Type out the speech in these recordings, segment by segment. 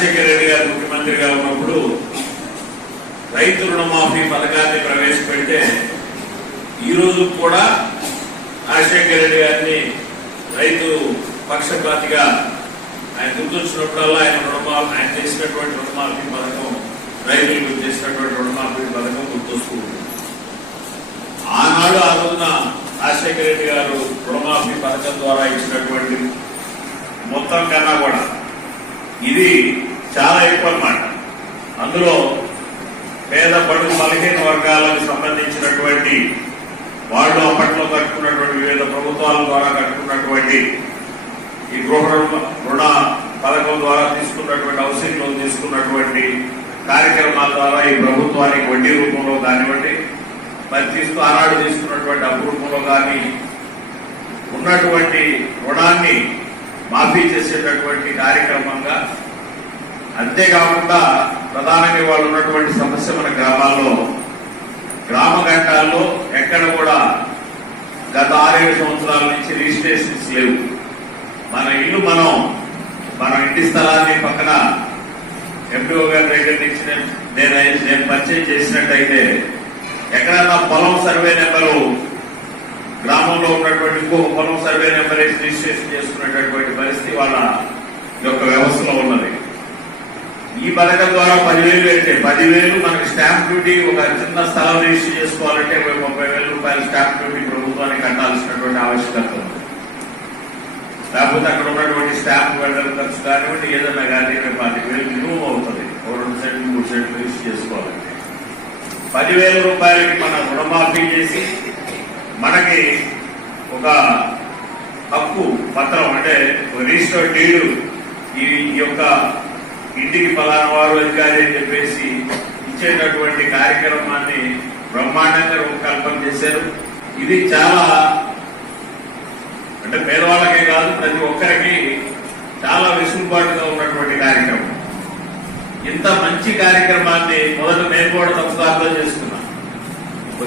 రాజశేఖర రెడ్డి గారు ముఖ్యమంత్రిగా ఉన్నప్పుడు రైతు రుణమాఫీ పథకాన్ని ప్రవేశపెడితే ఈ రోజు కూడా రాజశేఖర రెడ్డి గారిని రైతు పక్షపాతిగా ఆయన గుర్తొచ్చినప్పుడల్లా ఆయన చేసినటువంటి రుణమాఫీ పథకం, రైతులకు చేసినటువంటి రుణమాఫీ పథకం గుర్తొస్తూ ఉంటుంది. ఆనాడు ఆ రోజున రాజశేఖర రెడ్డి గారు రుణమాఫీ పథకం ద్వారా ఇచ్చినటువంటి మొత్తం కన్నా కూడా ఇది చాలా ఎక్కువ అన్నమాట. అందులో పేద బడుగు బలహీన వర్గాలకు సంబంధించినటువంటి వాళ్ళు అప్పట్లో కట్టుకున్నటువంటి వివిధ ప్రభుత్వాల ద్వారా కట్టుకున్నటువంటి ఈ గృహ రుణ పథకం ద్వారా తీసుకున్నటువంటి హౌసింగ్ లోన్ తీసుకున్నటువంటి కార్యక్రమాల ద్వారా ఈ ప్రభుత్వానికి వడ్డీ రూపంలో కానివ్వండి, మరి ఆనాడు తీసుకున్నటువంటి అప్పు రూపంలో కానీ ఉన్నటువంటి రుణాన్ని మాఫీ చేసేటటువంటి కార్యక్రమంగా, అంతేకాకుండా ప్రధానంగా వాళ్ళు ఉన్నటువంటి సమస్య మన గ్రామాల్లో గ్రామ ఘట్టాల్లో ఎక్కడ కూడా గత 6-7 సంవత్సరాల నుంచి రిజిస్ట్రేషన్స్ లేవు. మన ఇల్లు మన ఇంటి స్థలాన్ని పక్కన ఎంపీఓ గారి దగ్గర నుంచి నేను పరిచయం చేసినట్టయితే ఎక్కడన్నా పొలం సర్వే నెంబరు గ్రామంలో ఉన్నటువంటి ఇంకొక పొలం సర్వే నెంబర్ వేసి రిజిస్ట్రేషన్ చేసుకునేటటువంటి పరిస్థితి వాళ్ళ యొక్క వ్యవస్థలో ఉన్నది. ఈ పథకం ద్వారా 10,000 అయితే 10,000 మనకి స్టాంప్ డ్యూటీ, ఒక చిన్న స్థలం రిజిస్టర్ చేసుకోవాలంటే 30,000 రూపాయలు స్టాంప్ డ్యూటీ ప్రభుత్వానికి కట్టాల్సినటువంటి ఆవశ్యకత ఉంది. లేకపోతే అక్కడ ఉన్నటువంటి స్టాంప్ వెండర్ ఖర్చు కానివ్వండి, ఏదన్నా కానీ 25,000 మినిమం అవుతుంది. 2 సెంట్లు 3 సెంట్లు రిజిస్టర్ చేసుకోవాలంటే 10,000 రూపాయలకి మనం రుణమాఫీ చేసి మనకి ఒక హక్కు పత్రం అంటే రిజిస్టర్డ్ డీడ్ ఈ యొక్క ఇంటికి ఫలానా వారు అధికారి అని చెప్పేసి ఇచ్చేటటువంటి కార్యక్రమాన్ని బ్రహ్మాండంగా రూపకల్పన చేశారు. ఇది చాలా అంటే పేదవాళ్ళకే కాదు ప్రతి ఒక్కరికి చాలా వెసులుబాటుగా ఉన్నటువంటి కార్యక్రమం. ఇంత మంచి కార్యక్రమాన్ని మొదట నేను కూడా తప్పుదారులో చేసుకున్నాను.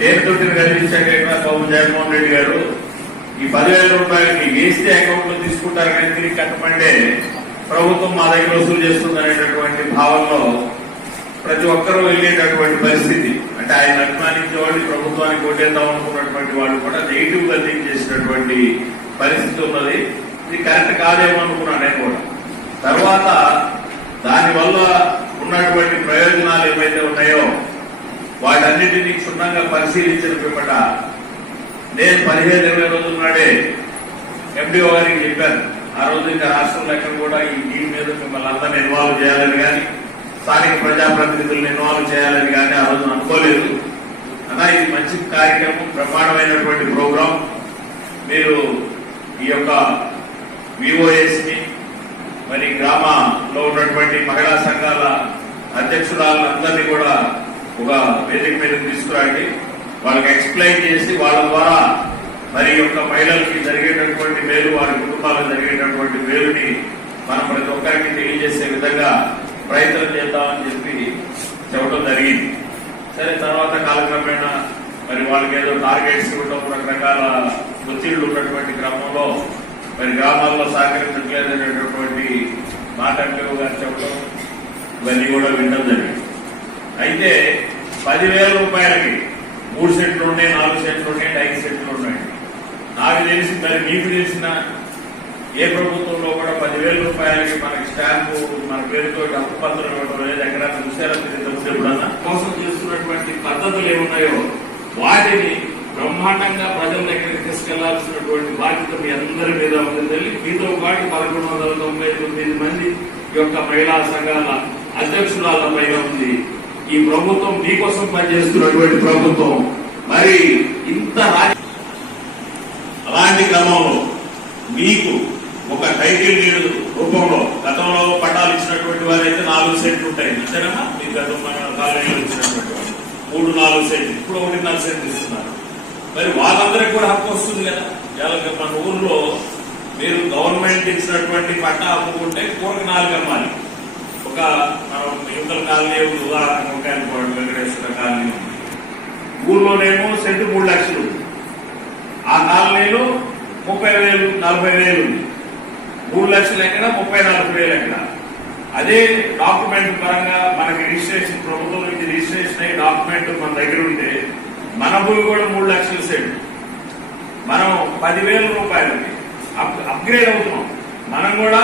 తేనెతొట్టిని కల్పించాక బాబు జగన్మోహన్ రెడ్డి గారు ఈ 10,000 రూపాయలకి వేస్తే అకౌంట్ లో తీసుకుంటారు కానీ తిరిగి కట్టమంటే ప్రభుత్వం మా దగ్గర వసూలు చేస్తుంది అనేటటువంటి భావంలో ప్రతి ఒక్కరూ వెళ్ళేటటువంటి పరిస్థితి. అంటే ఆయన అభిమానించే వాళ్ళు ప్రభుత్వానికి ఓటేద్దాం అనుకున్నటువంటి వాళ్ళు కూడా నెగిటివ్ గా థింక్ చేసినటువంటి పరిస్థితి ఉన్నది. ఇది కరెక్ట్ కాదేమో అనుకున్నాను నేను కూడా. తర్వాత దానివల్ల ఉన్నటువంటి ప్రయోజనాలు ఏవైతే ఉన్నాయో వాటన్నిటినీ క్షుణ్ణంగా పరిశీలించిన పిమ్మట నేను 15-20 రోజుల నాడే ఎండిఓ గారికి చెప్పాను. ఆ రోజు ఇంకా రాష్ట్రంలో ఎక్కడ కూడా ఈ దీని మీద మిమ్మల్ని అందరినీ ఇన్వాల్వ్ చేయాలని కానీ స్థానిక ప్రజాప్రతినిధులను ఇన్వాల్వ్ చేయాలని కానీ ఆ రోజు అనుకోలేదు. అలా ఇది మంచి కార్యక్రమం, బ్రహ్మాండమైనటువంటి ప్రోగ్రాం. మీరు ఈ యొక్క విఓఎస్ ని మరి గ్రామంలో ఉన్నటువంటి మహిళా సంఘాల అధ్యక్షురాలందరినీ కూడా ఒక వేదిక మీద తీసుకురండి. వాళ్ళకి ఎక్స్ప్లెయిన్ చేసి వాళ్ళ ద్వారా మరి యొక్క మహిళలకి జరిగేటటువంటి మేలు, వారి కుటుంబాలకు జరిగేటటువంటి మేలుని మనం ప్రతి ఒక్కరికి తెలియజేసే విధంగా ప్రయత్నం చేద్దామని చెప్పి చెప్పడం జరిగింది. సరే, తర్వాత కాలక్రమేణా మరి వాళ్ళకి ఏదో టార్గెట్స్ ఇవ్వడం, రకరకాల ఒత్తిళ్లు ఉన్నటువంటి క్రమంలో మరి గ్రామాల్లో సహకరించట్లేదనేటటువంటి మాట ఎంపీఓ గారు చెప్పడం ఇవన్నీ కూడా వినడం జరిగింది. అయితే 10,000 రూపాయలకి 3 సెంట్లు ఉన్నాయి, 4 సెంట్లు ఉన్నాయి, 5 సెంట్లు ఉన్నాయి. నాకు తెలిసి మరి మీకు తెలిసిన ఏ ప్రభుత్వంలో కూడా 10,000 రూపాయలకి మనకి స్టాంపు మన పేరుతో హక్కు పత్రం ఇవ్వడం లేదు. ఎక్కడైనా చూసారా ఎప్పుడన్నా? మోసం చేస్తున్నటువంటి పద్ధతులు ఏమున్నాయో వాటిని బ్రహ్మాండంగా ప్రజల దగ్గరికి తీసుకెళ్లాల్సినటువంటి బాధ్యత మీ అందరి మీద ఉందని మీతో పాటు 1199 మంది యొక్క మహిళా సంఘాల అధ్యక్షురాల పైన ఉంది. ఈ ప్రభుత్వం మీకోసం పనిచేస్తున్నటువంటి ప్రభుత్వం. మరి ఇంత అలాంటి క్రమంలో మీకు ఒక టైటిల్ డీడ్ రూపంలో గతంలో పట్టాలు ఇచ్చినటువంటి వారైతే 4 సెంట్లు ఉంటాయి. అంతేనా? మీ గతం కాలేజీలో ఇచ్చినటువంటి వారు 3-4 సెంట్లు, ఇప్పుడు 1.5 సెంట్లు ఇస్తున్నారు. మరి వాళ్ళందరికీ కూడా హక్కు వస్తుంది కదా. మన ఊర్లో మీరు గవర్నమెంట్ ఇచ్చినటువంటి పట్టా అమ్ముకుంటే కూరకు 4 అమ్మాలి. ఒక యువతల కాలనీ ఉదాహరణ ఒక వెంకటేశ్వర కాలనీ ఉంది. ఊర్లోనేమో సెంటు 3 లక్షలు, ఆ కాలనీలో 30,000 40,000 ఉంది. 3 లక్షలు ఎక్కడ, 30-40,000 ఎక్కడ. అదే డాక్యుమెంట్ పరంగా మనకి రిజిస్ట్రేషన్ ప్రభుత్వం నుంచి రిజిస్ట్రేషన్ అయ్యి డాక్యుమెంట్ మన దగ్గర ఉంటే మన భూమి కూడా 3 లక్షల సెంట్, మనం 10,000 రూపాయలకి అప్గ్రేడ్ అవుతున్నాం. మనం కూడా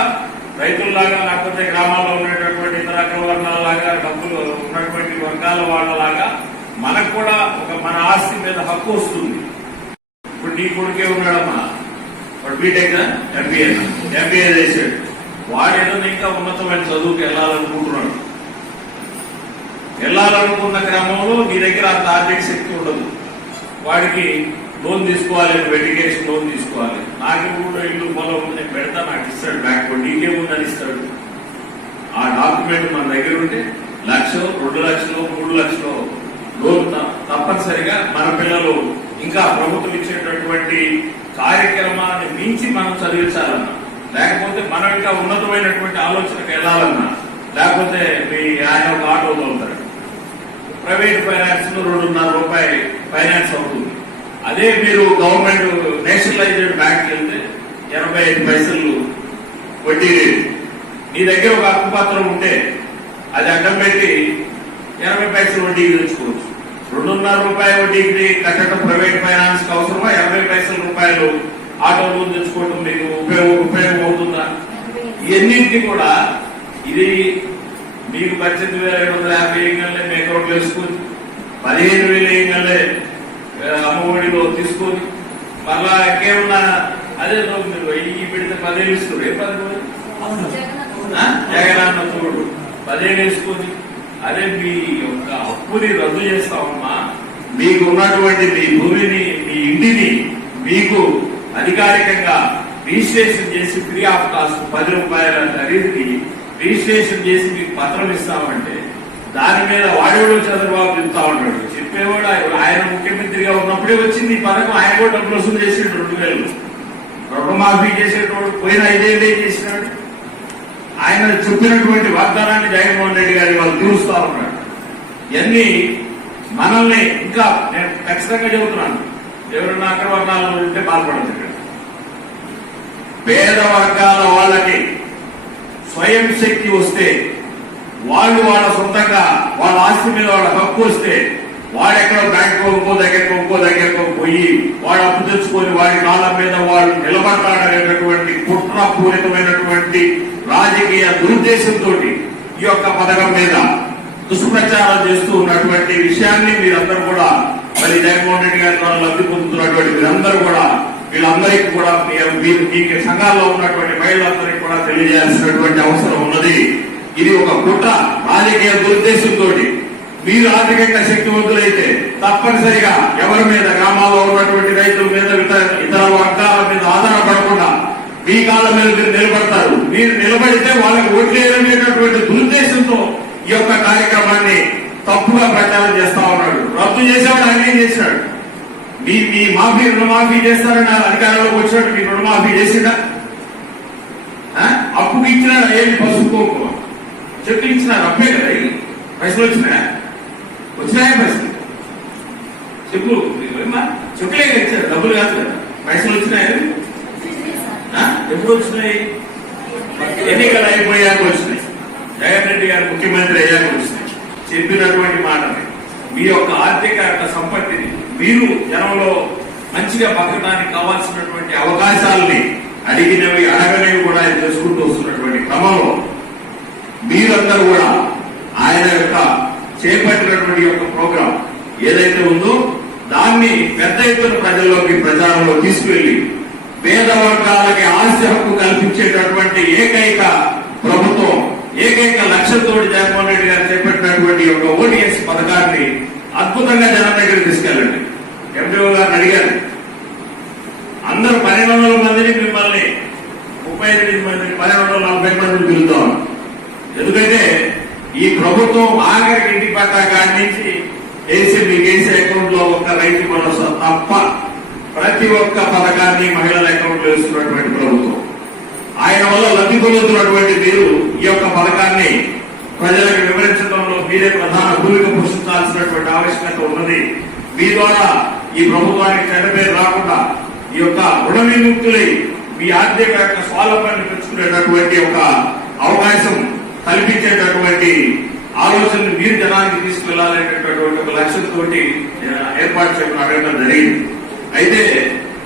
రైతుల్లాగా లేకపోతే గ్రామాల్లో ఉండేటటువంటి ఇతర అగ్రవర్ణాలలాగా డబ్బులు ఉన్నటువంటి వర్గాల వాళ్ళలాగా మనకు కూడా మన ఆస్తి మీద హక్కు వస్తుంది. ఇప్పుడు నీ కొడుకే ఉన్నాడమ్మా, వాడు బీటెక్ ఎంబీఏ చేశాడు, వాడు ఏదో ఇంకా ఉన్నతమైన చదువుకు వెళ్ళాలనుకుంటున్నాడు. వెళ్ళాలనుకున్న క్రమంలో నీ దగ్గర అంత ఆర్థిక శక్తి ఉండదు, వాడికి లోన్ తీసుకోవాలి, ఎడ్యుకేషన్ లోన్ తీసుకోవాలి. నాకు కూడా ఇల్లు పొలం నేను పెడతా, నాకు ఇస్తాడు బ్యాంక్, నీకేముందని ఇస్తాడు. ఆ డాక్యుమెంట్ మన దగ్గర ఉంటే 1,00,000, 2 లక్షలు, 3 లక్షలు లోన్ తప్పనిసరిగా మన పిల్లలు ఇంకా ప్రభుత్వం ఇచ్చేటటువంటి కార్యక్రమాన్ని మించి మనం చదివించాలన్నా, లేకపోతే మనం ఇంకా ఉన్నతమైనటువంటి ఆలోచనకు వెళ్లాలన్నా, లేకపోతే ఆయన ఒక ఆటో తోలుతాడు, ప్రైవేట్ ఫైనాన్స్ లో 2.5 రూపాయలు ఫైనాన్స్ అవుతుంది. అదే మీరు గవర్నమెంట్ నేషనలైజ్డ్ బ్యాంక్ వెళ్తే 85 పైసలు వడ్డీ రేటు. నీ దగ్గర ఒక హక్కు పత్రం ఉంటే అది అడ్డం పెట్టి 80 పైసలు వడ్డీకి తెచ్చుకోవచ్చు. 2.5 రూపాయల వడ్డీకి కట్టడం ప్రైవేట్ ఫైనాన్స్ కి అవసరమా? 80 పైసల రూపాయలు ఆటో లోన్ తెచ్చుకోవడం మీకు ఉపయోగం అవుతుందా? ఇవన్నింటినీ కూడా ఇది మీకు 18,750 వేయగలే మీ అకౌంట్లో వేసుకొని 15,000 వేయగలే అమ్మఒడిలో తీసుకొని మళ్ళా ఇంకేమన్నా అదే మీరు 1000 పెడితే 10,000 ఇస్తారు. ఏ 10 జగనన్న తోడు 10,000 వేసుకొని అదే మీ యొక్క అప్పుని రద్దు చేస్తామమ్మా. మీకు ఉన్నటువంటి మీ భూమిని, మీ ఇంటిని మీకు అధికారికంగా రిజిస్ట్రేషన్ చేసి ఫ్రీ ఆఫ్ కాస్ట్ 10 రూపాయల ఖరీదుకి రిజిస్ట్రేషన్ చేసి మీకు పత్రం ఇస్తామంటే దాని మీద వాడేవాడు చంద్రబాబు చెప్తా ఉంటాడు. చెప్పేవాడు ఆయన ముఖ్యమంత్రిగా ఉన్నప్పుడే వచ్చింది ఈ పథకం. ఆయన కూడా డబ్బులు వసూలు చేసాడు 2,000. రుణమాఫీ చేసేటోడు పోయిన 5 ఏళ్ళే చేసినాడు. ఆయన చెప్పినటువంటి వాగ్దానాన్ని జగన్మోహన్ రెడ్డి గారి వాళ్ళు తీరుస్తా ఉన్నాడు. ఇవన్నీ మనల్ని ఇంకా నేను ఖచ్చితంగా చెబుతున్నాను, ఎవరైనా అగ్రవర్ణాలలో ఉంటే బాధపడదు. ఇక్కడ పేద వర్గాల వాళ్ళకి స్వయం శక్తి వస్తే, వాళ్ళు వాళ్ళ సొంతంగా వాళ్ళ ఆస్తి మీద వాళ్ళ హక్కు వస్తే, వాడెక్కడో బ్యాంకు ఇంకో దగ్గరకో పోయి వాడు అప్పు తెచ్చుకొని వాడి కాళ్ళ మీద వాళ్ళు నిలబడతాడనేటటువంటి కుట్రపూరితమైనటువంటి రాజకీయ దురుద్దేశంతో ఈ యొక్క పథకం మీద దుష్ప్రచారం చేస్తూ ఉన్నటువంటి విషయాన్ని మీరందరూ కూడా, మరి జగన్మోహన్ రెడ్డి గారి ద్వారా లబ్ధి పొందుతున్నటువంటి మీరందరూ కూడా, వీళ్ళందరికీ కూడా మీ సంఘాల్లో ఉన్నటువంటి మహిళలందరికీ కూడా తెలియజేయాల్సినటువంటి అవసరం ఉన్నది. ఇది ఒక కుట్ర రాజకీయ దురుద్దేశంతో మీరు ఆర్థికంగా శక్తివంతులైతే తప్పనిసరిగా ఎవరి మీద, గ్రామాల్లో ఉన్నటువంటి రైతుల మీద, ఇతర వర్గాల మీద ఆధారపడకుండా మీ కాళ్ళ మీద మీరు నిలబడతారు. మీరు నిలబడితే వాళ్ళకి ఓట్లేదనేటటువంటి దురుద్దేశంతో ఈ యొక్క కార్యక్రమాన్ని తప్పుగా ప్రచారం చేస్తా ఉన్నాడు. రద్దు చేసేవాడు ఆయన ఏం చేశాడు? మీ రుణమాఫీ చేస్తారని అధికారంలోకి వచ్చినట్టు మీ రుణమాఫీ చేసిందా? అప్పుకి ఇచ్చినాడు ఏమి పసుపు చెట్లు ఇచ్చినారు, అప్పే కదా పైసలు వచ్చినాయా? పైసలు చెప్పులు చెప్పులే ఇచ్చారు, డబ్బులు కాదు కదా. పైసలు వచ్చినాయి ఎప్పుడు వచ్చినాయి? ఎన్నికలు అయిపోయాక వచ్చినాయి, జగన్ రెడ్డి గారు ముఖ్యమంత్రి అయ్యాక వచ్చినాయి. చెప్పినటువంటి మాటని, మీ యొక్క ఆర్థిక సంపత్తిని మీరు జనంలో మంచిగా బతకడానికి కావాల్సినటువంటి అవకాశాలని అడిగినవి అడగనేవి కూడా చేసుకుంటూ వస్తున్నటువంటి క్రమంలో మీరందరూ కూడా ఆయన యొక్క చేపట్టినటువంటి యొక్క ప్రోగ్రాం ఏదైతే ఉందో దాన్ని పెద్ద ఎత్తున ప్రజల్లోకి, ప్రచారంలో తీసుకువెళ్లి పేద వర్గాలకి ఆస్తి హక్కు కల్పించేటటువంటి ఏకైక ప్రభుత్వం, ఏకైక లక్ష్యంతో జగన్మోహన్ రెడ్డి గారు చేపట్టినటువంటి యొక్క ఓటీఎస్ పథకాన్ని అద్భుతంగా జనం దగ్గర తీసుకెళ్ళండి. ఎంపీఓ గారిని అడిగారు, అందరూ 1,200 మందిని మిమ్మల్ని 38 మందిని 1,240 మందిని పిలుద్దాం. ఎందుకంటే ఈ ప్రభుత్వం ఆఖరికి ఇంటి పట్ట కాడి నుంచి మీకు వేసే అకౌంట్ లో ఒక్క రైతు భరోసా తప్ప ప్రతి ఒక్క పథకాన్ని మహిళల అకౌంట్ లో వేస్తున్నటువంటి ప్రభుత్వం. ఆయన వల్ల లబ్ధి పొందుతున్నటువంటి మీరు ఈ యొక్క పథకాన్ని ప్రజలకు వివరించడంలో మీరే ప్రధాన భూమిక పోషించాల్సినటువంటి ఆవశ్యకత ఉన్నది. మీ ద్వారా ఈ ప్రభుత్వానికి చెడ్డ పేరు రాకుండా ఈ యొక్క రుణ విముక్తులై మీ ఆర్థిక స్వావలంబనాన్ని పెంచుకునేటటువంటి ఒక అవకాశం కల్పించేటటువంటి ఆలోచనలు మీరు జనానికి తీసుకెళ్లాలనేటటువంటి ఒక లక్ష్యంతో ఏర్పాటు చేయడం అడగడం జరిగింది. అయితే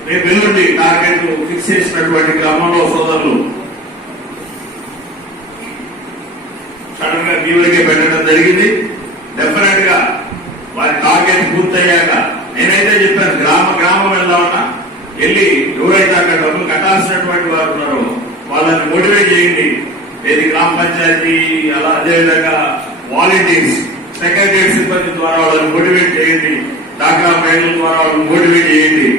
రేపు వెల్లుండి టార్గెట్ ఫిక్స్ చేసినటువంటి క్రమంలో సోదరులు సడన్ గా మీ వరకే పెట్టడం జరిగింది. డెఫినెట్ గా వారి టార్గెట్ పూర్తయ్యాక నేనైతే చెప్పాను, గ్రామం వెళ్దామన్నా వెళ్ళి ఎవరైతే అక్కడ డబ్బులు కట్టాల్సినటువంటి వారు ఉన్నారో వాళ్ళని మోటివేట్ చేయండి. ఏది గ్రామ పంచాయతీ అలా అదేవిధంగా వాలంటీర్స్, సెక్రటరీ సిబ్బంది ద్వారా వాళ్ళని మోటివేట్ చేయండి. డాక్రా మహిళల ద్వారా వాళ్ళని మోటివేట్ చేయండి.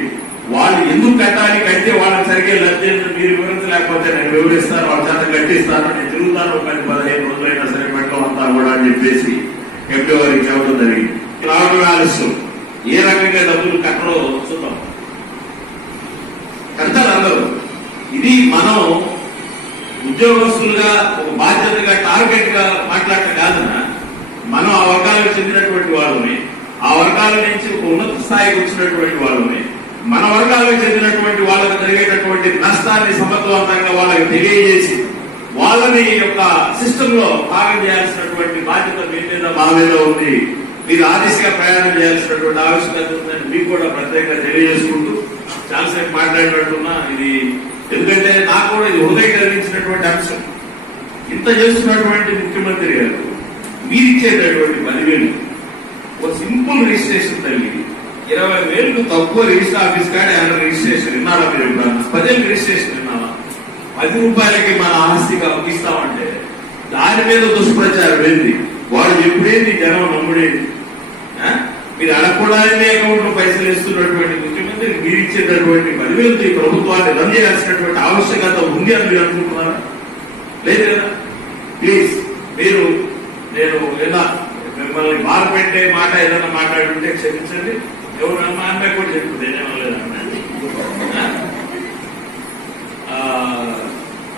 వాళ్ళు ఎందుకు కట్టాలి, కట్టే వాళ్ళకి సరిగ్గా లబ్ధి మీరు వివరించలేకపోతే నేను వివరిస్తాను, వాళ్ళ చేత కట్టిస్తాను, నేను తిరుగుతాను 10-15 రోజులైనా సరే పెట్టడం అంతా కూడా అని చెప్పేసి ఎంపీ వారికి చెప్పడం జరిగింది. రావడం ఆలస్యం, ఏ రకంగా డబ్బులు కట్టడో చూద్దాం, కడతారు అందరూ. ఇది మనం ఉద్యోగస్తులుగా ఒక బాధ్యతగా టార్గెట్ గా మాట్లాడటం కాదన్నా, మనం ఆ వర్గాలకు చెందినటువంటి వాళ్ళని, ఆ వర్గాల నుంచి ఒక ఉన్నత స్థాయికి వచ్చినటువంటి వాళ్ళని, మన వర్గాలకు చెందినటువంటి వాళ్ళకు జరిగేటటువంటి నష్టాన్ని సమర్థవంతంగా వాళ్ళకి తెలియజేసి వాళ్ళని యొక్క సిస్టమ్ లో భాగం చేయాల్సినటువంటి బాధ్యత మీ మీద మా మీద ఉంది. మీరు ఆ దిశగా ప్రయాణం చేయాల్సినటువంటి ఆవశ్యకత ఉందని మీకు కూడా ప్రత్యేకంగా తెలియజేసుకుంటూ చాలాసేపు మాట్లాడినట్టున్నా ఇది, ఎందుకంటే నాకు కూడా ఇది హృదయకరించినటువంటి అంశం. ఇంత చేస్తున్నటువంటి ముఖ్యమంత్రి గారు మీరు ఇచ్చేటటువంటి 10,000 ఒక సింపుల్ రిజిస్ట్రేషన్ తల్లి 20,000 తక్కువ రిజిస్టర్ ఆఫీస్ కాడ ఏమైనా రిజిస్ట్రేషన్ విన్నారా మీరు? ఎప్పుడన్నా 10,000 రిజిస్ట్రేషన్ విన్నారా? 10 రూపాయలకి మన ఆస్తిగా ఇస్తామంటే దాని మీద దుష్ప్రచారం ఏంది? వాడు ఎప్పుడేంది జనం నమ్ముడేది? మీరు అడగకూడదని అకౌంట్ లో పైసలు వేస్తున్నటువంటి ముఖ్యమంత్రి మీరు ఇచ్చేటటువంటి 10,000 ఈ ప్రభుత్వాన్ని రన్ చేయాల్సినటువంటి ఆవశ్యకత ఉంది అని మీరు అనుకుంటున్నారా? లేదు కదా. ప్లీజ్ మీరు, నేను ఏదైనా మిమ్మల్ని బాధ పెట్టే మాట ఏదైనా మాట్లాడుంటే క్షమించండి. ఎవరు మా అమ్మాయి కూడా చెప్తుంది, నేనేమలేదు అమ్మాయి.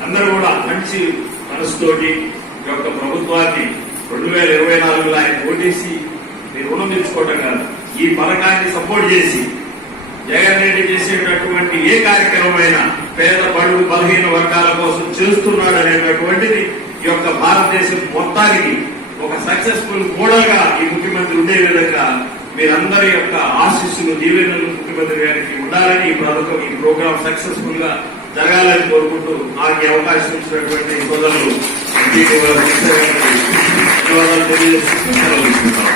అందరూ కూడా మంచి మనసుతోటి ఈ యొక్క ప్రభుత్వాన్ని 2024లో ఆయన ఓటేసి మీరు రుణం తెచ్చుకోవటం కాదు, ఈ పథకాన్ని సపోర్ట్ చేసి జగన్ రెడ్డి చేసేటటువంటి ఏ కార్యక్రమమైనా పేద బడుగు బలహీన వర్గాల కోసం చేస్తున్నాడు అనేటటువంటిది ఈ యొక్క భారతదేశం మొత్తానికి ఒక సక్సెస్ఫుల్ మోడల్ గా ఈ ముఖ్యమంత్రి ఉండే విధంగా మీరందరి యొక్క ఆశీస్సులు, దీవెనలు ముఖ్యమంత్రి గారికి ఉండాలని, ఈ ప్రోగ్రామ్ సక్సెస్ఫుల్ గా జరగాలని కోరుకుంటూ నాకు అవకాశం ఇచ్చినటువంటి సోదరులు ధన్యవాదాలు తెలియజేస్తూ సెలవు తీసుకుంటాం.